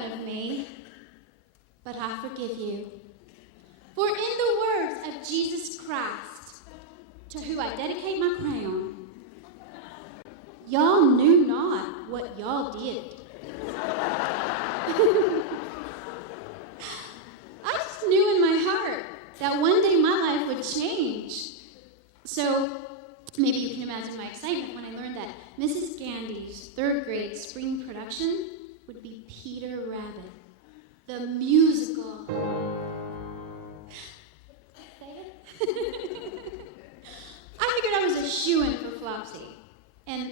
fun of me, but I forgive you. For in the words of Jesus Christ, to who I dedicate my crown, y'all knew not what y'all did. I just knew in my heart that one day my life would change. So maybe you can imagine my excitement when I learned that Mrs. Gandy's third grade spring production would be Peter Rabbit, the musical. I figured I was a shoo-in for Flopsy, and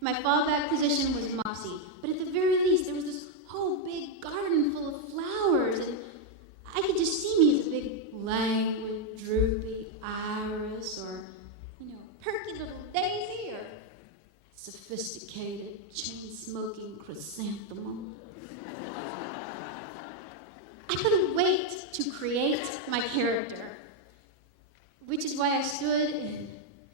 my fallback position was Mopsy. But at the very least, there was this whole big garden full of flowers, and I could just see me as a big, languid, droopy iris, or, perky little daisy, or sophisticated, chain-smoking chrysanthemum. I couldn't wait to create my character, which is why I stood in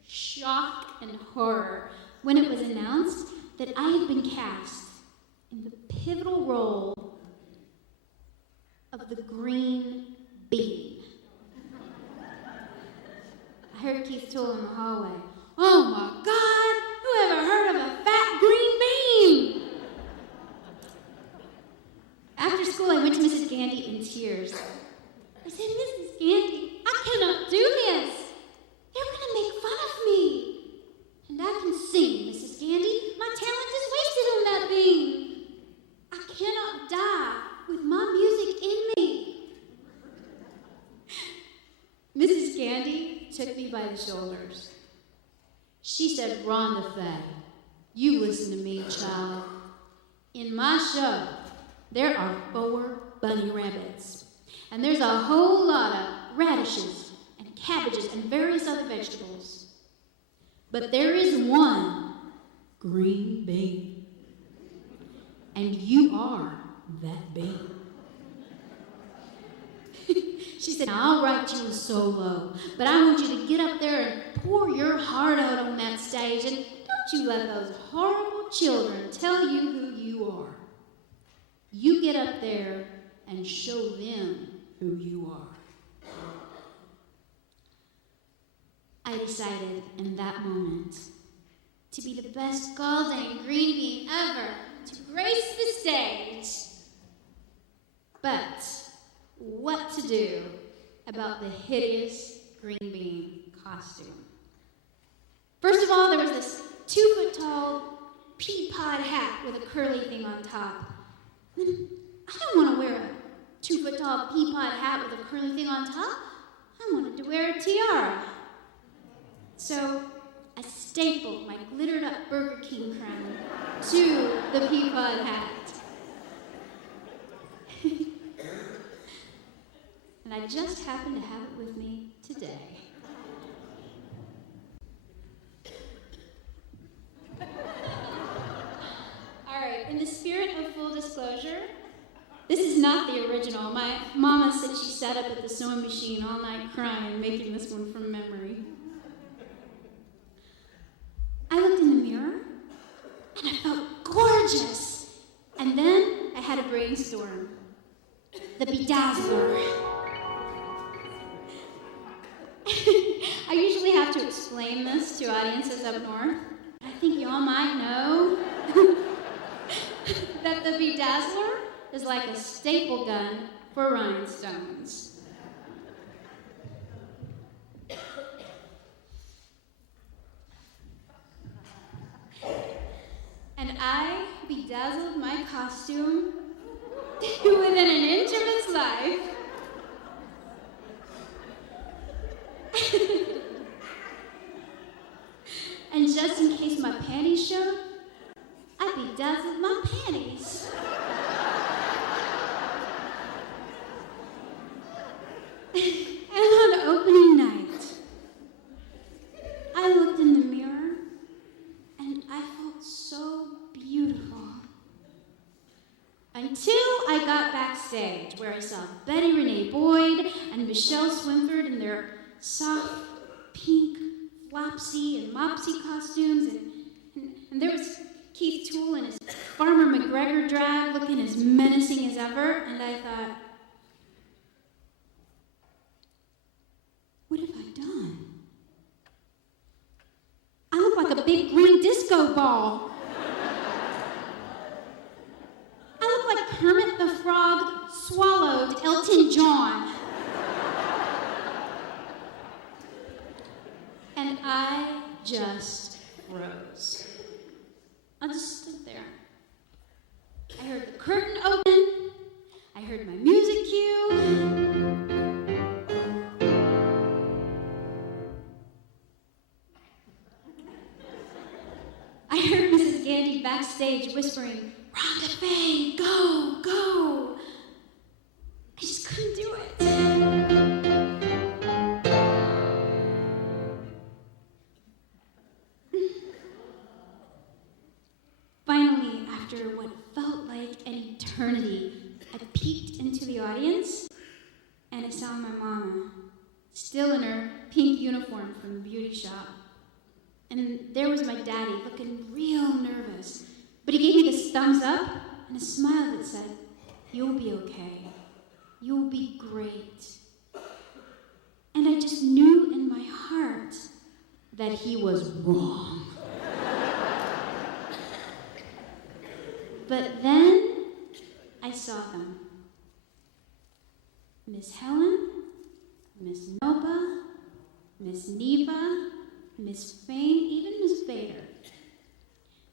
shock and horror when it was announced that I had been cast in the pivotal role of the green bean. I heard Keith Toole in the hallway. Oh my God, who ever heard of a fat green bean? After school, I went to Mrs. Gandy in tears. I said, Mrs. Gandy, I cannot do this. They're going to make fun of me. And I can sing, Mrs. Gandy. My talent is wasted on that bean. I cannot die with my music in me. Mrs. Gandy took me by the shoulders. She said, Rhonda Faye, you listen to me, child. In my show, there are 4 bunny rabbits. And there's a whole lot of radishes and cabbages and various other vegetables. But there is one green bean. And you are that bean. She said, now I'll write you a solo, but I want you to get up there and pour your heart out on that stage, and don't you let those horrible children tell you who you are. You get up there and show them who you are. I decided in that moment to be the best golden green bean ever to grace the stage. But what to do about the hideous green bean costume? First of all, there was this 2-foot-tall pea pod hat with a curly thing on top. Then I don't want to wear a 2-foot-tall pea pod hat with a curly thing on top. I wanted to wear a tiara. So I stapled my glittered-up Burger King crown to the pea pod hat. And I just happened to have it with me today. All right, in the spirit of full disclosure, this is not the original. My mama said she sat up at the sewing machine all night crying, making this one from memory. I looked in the mirror, and I felt gorgeous. And then I had a brainstorm. The bedazzler. I usually have to explain this to audiences up north. I think y'all might know that the bedazzler is like a staple gun for rhinestones. And I bedazzled my costume within an inch of its life. And just in case my panties showed, I bedazzled my panties. And on opening night, I looked in the mirror and I felt so beautiful. Until I got backstage, where I saw Betty Renee Boyd and Michelle Swinford in their soft pink Flopsy and Mopsy costumes, and there was Keith Toole in his Farmer McGregor drag looking as menacing as ever, and I thought, what have I done? I look like a big green disco ball. I look like Kermit the Frog swallowed Elton John. And I just froze. I just stood there. I heard the curtain open. I heard my music cue. I heard Mrs. Gandy backstage whispering, "Rhonda Faye, go, go." I just couldn't do it. Finally, after what felt like an eternity, I peeked into the audience and I saw my mama, still in her pink uniform from the beauty shop. And there was my daddy, looking real nervous. But he gave me this thumbs up and a smile that said, "You'll be okay. You'll be great." And I just knew in my heart that he was wrong. But then I saw them. Miss Helen, Miss Melba, Miss Neva, Miss Faye, even Miss Vader.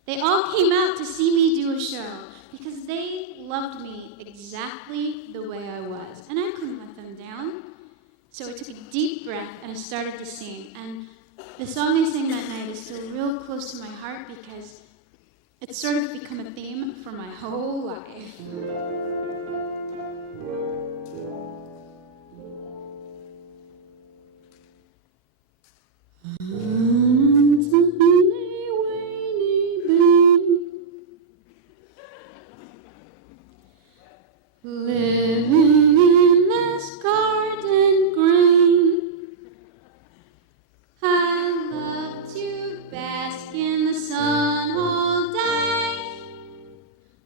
They all came out to see me do a show because they loved me exactly the way I was, and I couldn't let them down. So I took a deep breath and I started to sing. And the song I sang that night is still real close to my heart because it's sort of become a theme for my whole life. Living in this garden green, I love to bask in the sun all day.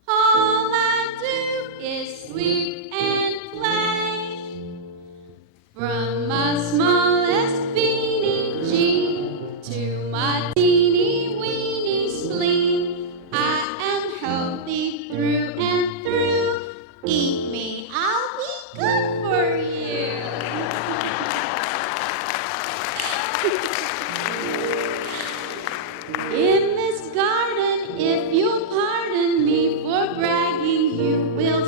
All I do is sleep and play. From my smallest beanie jean to my teeny weeny spleen, I am healthy through and through. Eat me, I'll be good for you. In this garden, if you'll pardon me for bragging, you will